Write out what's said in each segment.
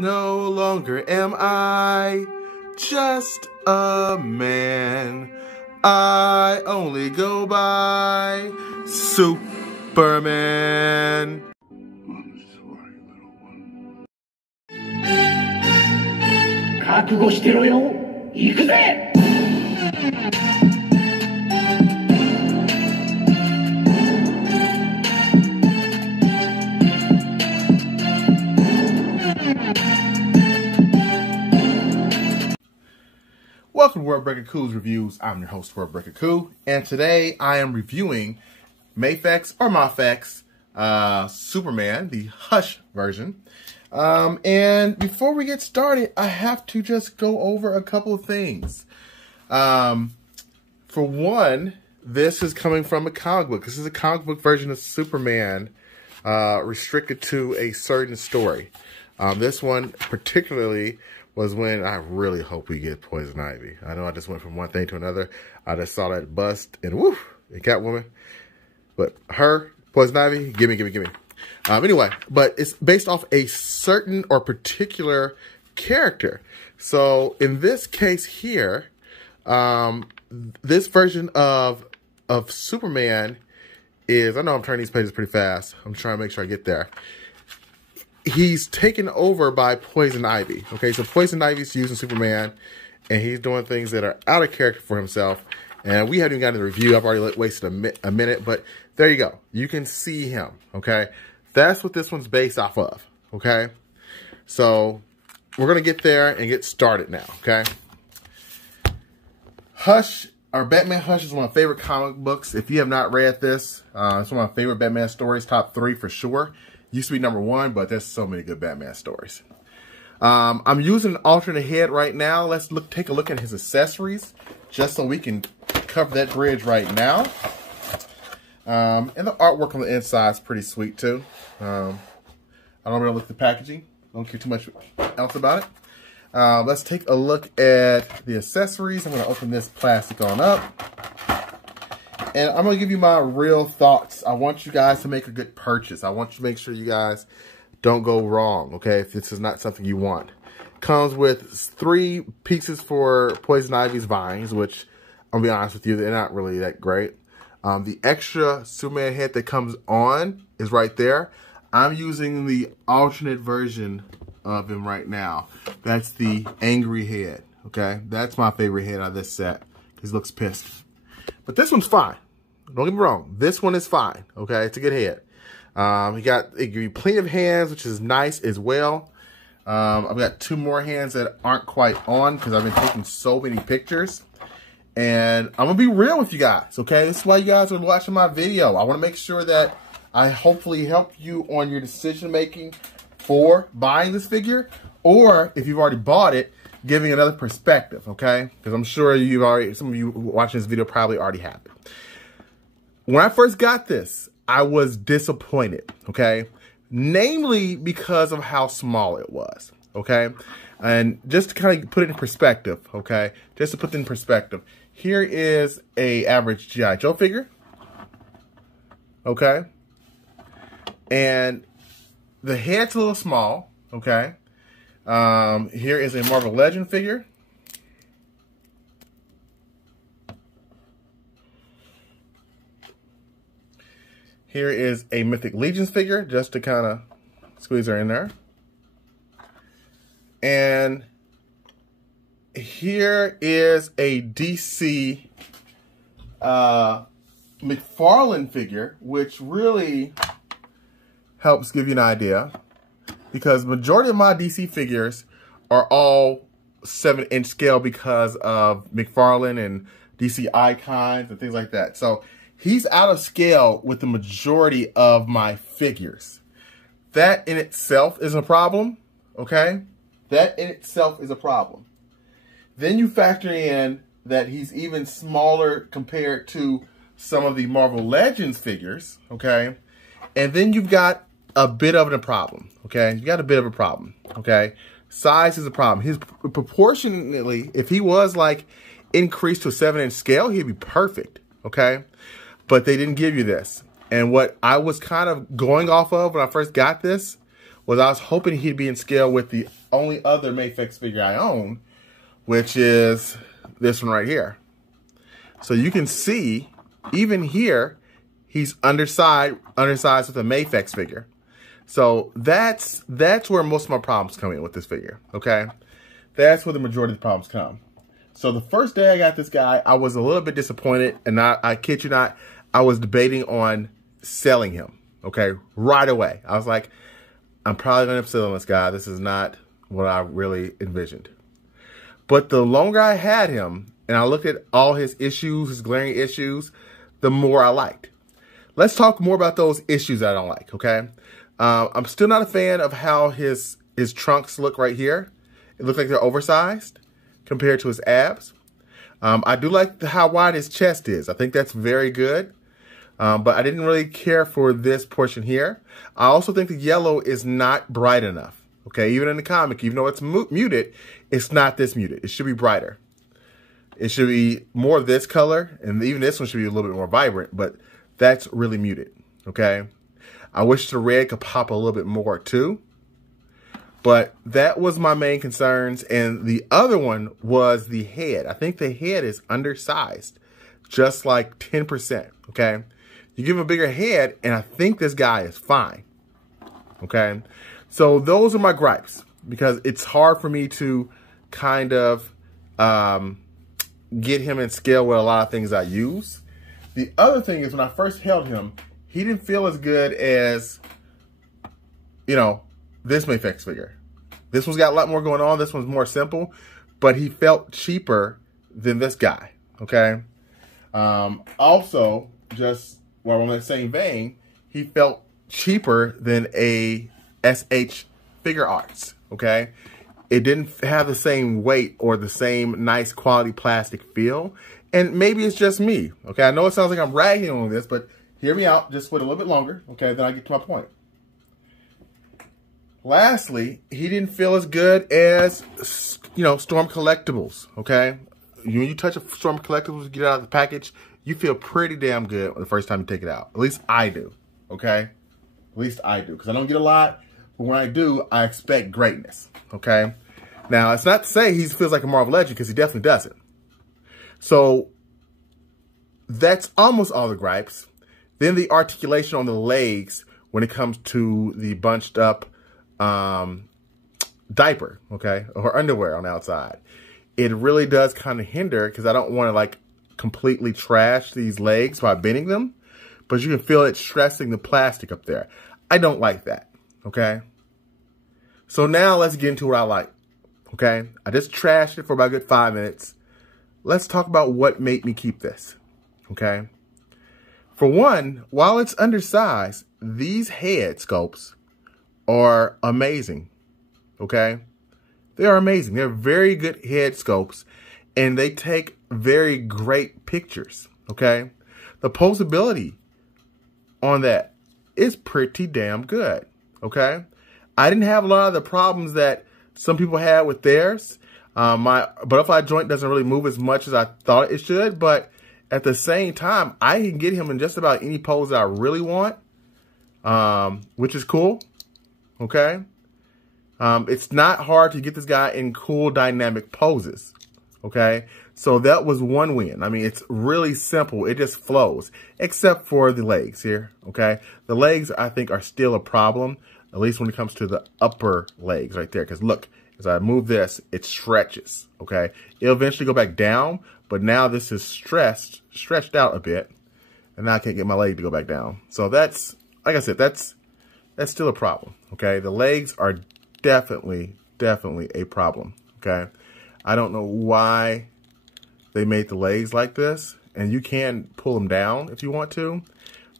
No longer am I just a man. I only go by Superman. I'm sorry, little one. 覚悟してろよ。行くぜ。Welcome to Worldbreaker Cool's Reviews. I'm your host, Worldbreaker Cool, and today I am reviewing Maefex or Maefex Superman, the Hush version. And before we get started, I have to just go over a couple of things. For one, this is coming from a comic book. This is a comic book version of Superman, restricted to a certain story. This one particularly was when I really hope we get Poison Ivy. I know I just went from one thing to another. I just saw that bust and woof, and Catwoman. But her, Poison Ivy, gimme. Anyway, but it's based off a certain or particular character. So in this case here, this version of Superman is, I know I'm turning these pages pretty fast. I'm trying to make sure I get there. He's taken over by Poison Ivy. Okay, so Poison Ivy's using Superman, and he's doing things that are out of character for himself. And we haven't even gotten the review. I've already wasted a minute, but there you go. You can see him. Okay, that's what this one's based off of. Okay, so we're gonna get there and get started now. Okay, Hush, or Batman Hush, is one of my favorite comic books. If you have not read this, it's one of my favorite Batman stories, top 3 for sure. Used to be #1, but there's so many good Batman stories. I'm using an alternate head right now. Let's take a look at his accessories, just so we can cover that bridge right now. And the artwork on the inside is pretty sweet too. I don't really look at the packaging. Don't care too much else about it. Let's take a look at the accessories. I'm going to open this plastic on up. And I'm going to give you my real thoughts. I want you guys to make a good purchase. I want you to make sure you guys don't go wrong, okay, if this is not something you want. Comes with 3 pieces for Poison Ivy's vines, which, I'll be honest with you, they're not really that great. The extra Superman head that comes on is right there. I'm using the alternate version of him right now. That's the angry head, okay? That's my favorite head out of this set, because he looks pissed. But this one's fine. Don't get me wrong. This one is fine. Okay, it's a good head. It gives you plenty of hands, which is nice as well. I've got 2 more hands that aren't quite on because I've been taking so many pictures. And I'm gonna be real with you guys. Okay, this is why you guys are watching my video. I want to make sure that I hopefully help you on your decision making for buying this figure, or if you've already bought it, giving another perspective, okay? Because I'm sure some of you watching this video probably already have it. When I first got this, I was disappointed, okay? Namely because of how small it was, okay? And just to kind of put it in perspective, okay? Just to put it in perspective, here is a average G.I. Joe figure, okay? And the head's a little small, okay? Here is a Marvel Legend figure. Here is a Mythic Legions figure, just to kind of squeeze her in there. And here is a DC McFarlane figure, which really helps give you an idea. Because majority of my DC figures are all 7-inch scale because of McFarlane and DC Icons and things like that. So he's out of scale with the majority of my figures. That in itself is a problem, okay? That in itself is a problem. Then you factor in that he's even smaller compared to some of the Marvel Legends figures, okay? And then you've got a bit of a problem, okay? You got a bit of a problem, okay? Size is a problem. His proportionately, if he was like increased to a 7-inch scale, he'd be perfect, okay? But they didn't give you this. And what I was kind of going off of when I first got this was I was hoping he'd be in scale with the only other Maefex figure I own, which is this one right here. So you can see, even here, he's undersized with a Maefex figure. So that's where most of my problems come in with this figure, okay? That's where the majority of the problems come. So the first day I got this guy, I was a little bit disappointed, and I kid you not, I was debating on selling him, okay, right away. I was like, I'm probably going to end up selling this guy. This is not what I really envisioned. But the longer I had him, and I looked at all his issues, his glaring issues, the more I liked. Let's talk more about those issues that I don't like, okay? I'm still not a fan of how his trunks look right here. It looks like they're oversized compared to his abs. I do like how wide his chest is. I think that's very good. But I didn't really care for this portion here. I also think the yellow is not bright enough. Okay, even in the comic, even though it's muted, it's not this muted. It should be brighter. It should be more of this color, and even this one should be a little bit more vibrant, but that's really muted, okay? I wish the red could pop a little bit more too, but that was my main concerns, and the other one was the head. I think the head is undersized, just like 10%, okay? You give him a bigger head, and I think this guy is fine, okay? So those are my gripes, because it's hard for me to kind of get him in scale with a lot of things I use. The other thing is when I first held him, he didn't feel as good as, you know, this Maefex figure. This one's got a lot more going on. This one's more simple, but he felt cheaper than this guy, okay? Also, just while I'm in the same vein, he felt cheaper than a SH Figure Arts, okay? It didn't have the same weight or the same nice quality plastic feel. And maybe it's just me, okay? I know it sounds like I'm ragging on this, but hear me out just for a little bit longer, okay? Then I get to my point. Lastly, he didn't feel as good as, you know, Storm Collectibles, okay? When you touch a Storm Collectibles, get it out of the package, you feel pretty damn good the first time you take it out. At least I do, okay? At least I do, because I don't get a lot. But when I do, I expect greatness, okay? Now, it's not to say he feels like a Marvel Legend, because he definitely doesn't. So, that's almost all the gripes. Then the articulation on the legs when it comes to the bunched up diaper, okay? Or underwear on the outside. It really does kind of hinder, because I don't want to, like, completely trash these legs by bending them. But you can feel it stressing the plastic up there. I don't like that, okay? So now let's get into what I like, okay? I just trashed it for about a good 5 minutes. Let's talk about what made me keep this, okay? For one, while it's undersized, these head sculpts are amazing, okay? They are amazing. They're very good head sculpts, and they take very great pictures, okay? The posability on that is pretty damn good, okay? I didn't have a lot of the problems that some people had with theirs. My butterfly joint doesn't really move as much as I thought it should, but at the same time, I can get him in just about any pose that I really want, which is cool, okay? It's not hard to get this guy in cool dynamic poses, okay? So that was one win. I mean, it's really simple. It just flows, except for the legs here, okay? The legs, I think, are still a problem, at least when it comes to the upper legs right there. Because look, as I move this, it stretches, okay? It'll eventually go back down, but now this is stretched out a bit, and now I can't get my leg to go back down. So that's, like I said, that's still a problem, okay? The legs are definitely a problem, okay? I don't know why they made the legs like this, and you can pull them down if you want to,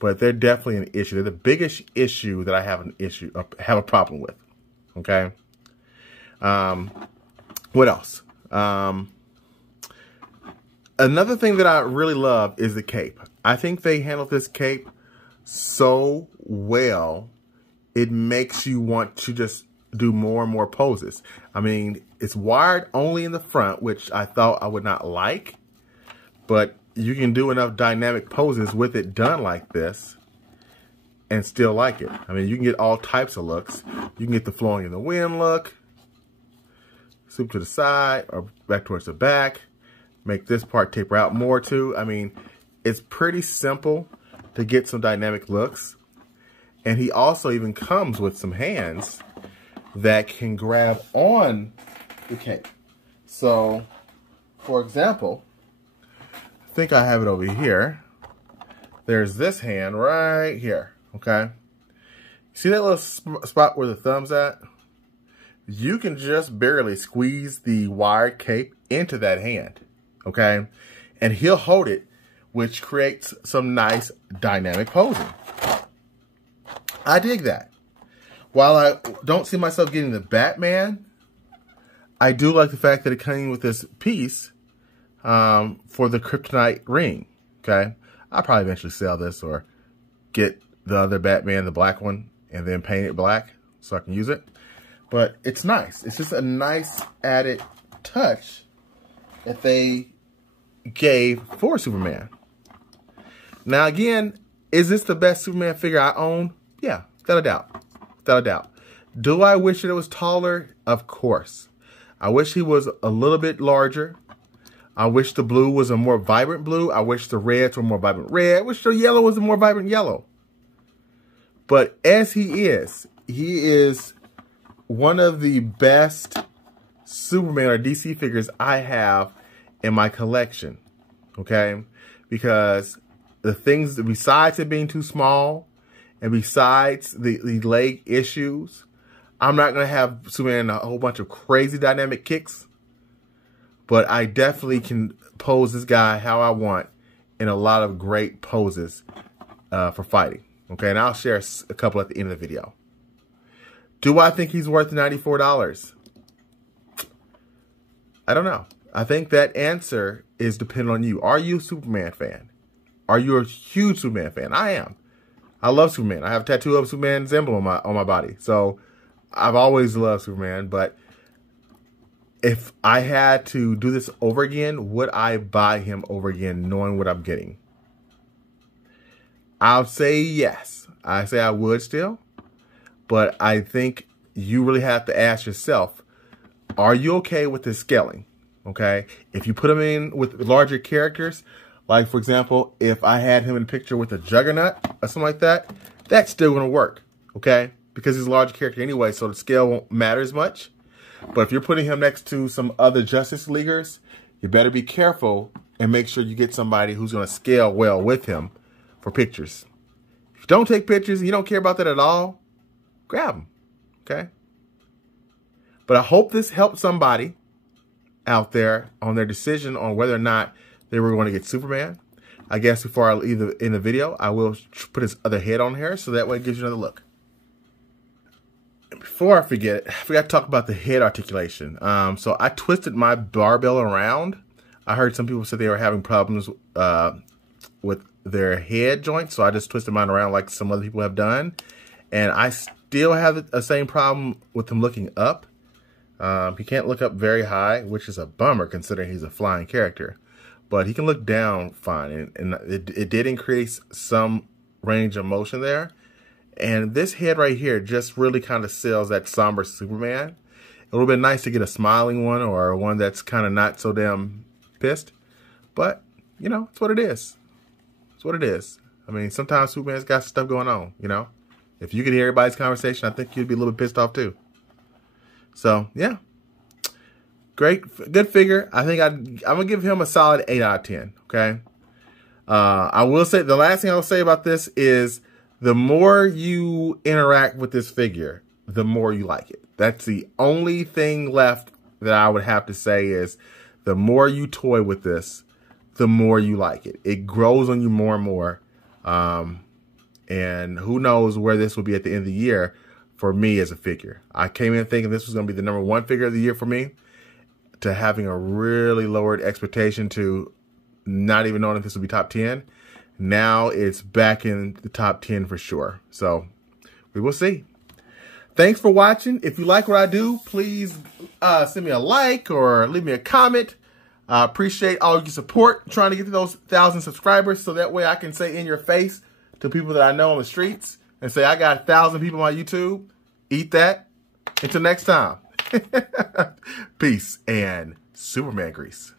but they're definitely an issue. They're the biggest issue that I have a problem with, okay? What else? Another thing that I really love is the cape. I think they handled this cape so well, it makes you want to just do more and more poses. I mean, it's wired only in the front, which I thought I would not like, but you can do enough dynamic poses with it done like this and still like it. I mean, you can get all types of looks. You can get the flowing in the wind look, swoop to the side or back towards the back, make this part taper out more too. I mean, it's pretty simple to get some dynamic looks. And he also even comes with some hands that can grab on the cape. So, for example, I think I have it over here. There's this hand right here, okay? See that little spot where the thumb's at? You can just barely squeeze the wired cape into that hand, okay? And he'll hold it, which creates some nice dynamic posing. I dig that. While I don't see myself getting the Batman, I do like the fact that it came with this piece for the kryptonite ring, okay? I'll probably eventually sell this or get the other Batman, the black one, and then paint it black so I can use it. But it's nice. It's just a nice added touch that they gave for Superman. Now again, is this the best Superman figure I own? Yeah, without a doubt. Without a doubt. Do I wish that it was taller? Of course. I wish he was a little bit larger. I wish the blue was a more vibrant blue. I wish the reds were more vibrant red. I wish the yellow was a more vibrant yellow. But as he is one of the best Superman or DC figures I have in my collection. Okay? Because the things, besides it being too small, and besides the leg issues, I'm not going to have Superman in a whole bunch of crazy dynamic kicks. But I definitely can pose this guy how I want in a lot of great poses for fighting. Okay, and I'll share a couple at the end of the video. Do I think he's worth $94? I don't know. I think that answer is dependent on you. Are you a Superman fan? Are you a huge Superman fan? I am. I love Superman. I have a tattoo of Superman's emblem on my body. So I've always loved Superman. But if I had to do this over again, would I buy him over again knowing what I'm getting? I'll say yes. I say I would still. But I think you really have to ask yourself, are you okay with the scaling? Okay? If you put him in with larger characters, like, for example, if I had him in a picture with a Juggernaut or something like that, that's still going to work, okay? Because he's a large character anyway, so the scale won't matter as much. But if you're putting him next to some other Justice Leaguers, you better be careful and make sure you get somebody who's going to scale well with him for pictures. If you don't take pictures and you don't care about that at all, grab him, okay? But I hope this helped somebody out there on their decision on whether or not they were going to get Superman. I guess before I leave in the video, I will put his other head on here so that way it gives you another look. And before I forget, I forgot to talk about the head articulation. So I twisted my barbell around. I heard some people say they were having problems with their head joint, so I just twisted mine around like some other people have done. And I still have the same problem with him looking up. He can't look up very high, which is a bummer considering he's a flying character. But he can look down fine, and it did increase some range of motion there. And this head right here just really kind of sells that somber Superman. It would have been nice to get a smiling one or one that's kind of not so damn pissed. But, you know, it's what it is. It's what it is. I mean, sometimes Superman's got stuff going on, you know. If you could hear everybody's conversation, I think you'd be a little bit pissed off too. So, yeah. Great, good figure. I think I'm going to give him a solid 8 out of 10, okay? I will say, the last thing I will say about this is the more you interact with this figure, the more you like it. That's the only thing left that I would have to say is the more you toy with this, the more you like it. It grows on you more and more. And who knows where this will be at the end of the year for me as a figure. I came in thinking this was going to be the #1 figure of the year for me, to having a really lowered expectation to not even knowing if this will be top 10. Now it's back in the top 10 for sure. So we will see. Thanks for watching. If you like what I do, please send me a like or leave me a comment. I appreciate all your support. I'm trying to get to those 1,000 subscribers so that way I can say in your face to people that I know on the streets, and say, I got 1,000 people on my YouTube. Eat that. Until next time. Peace and Superman grease.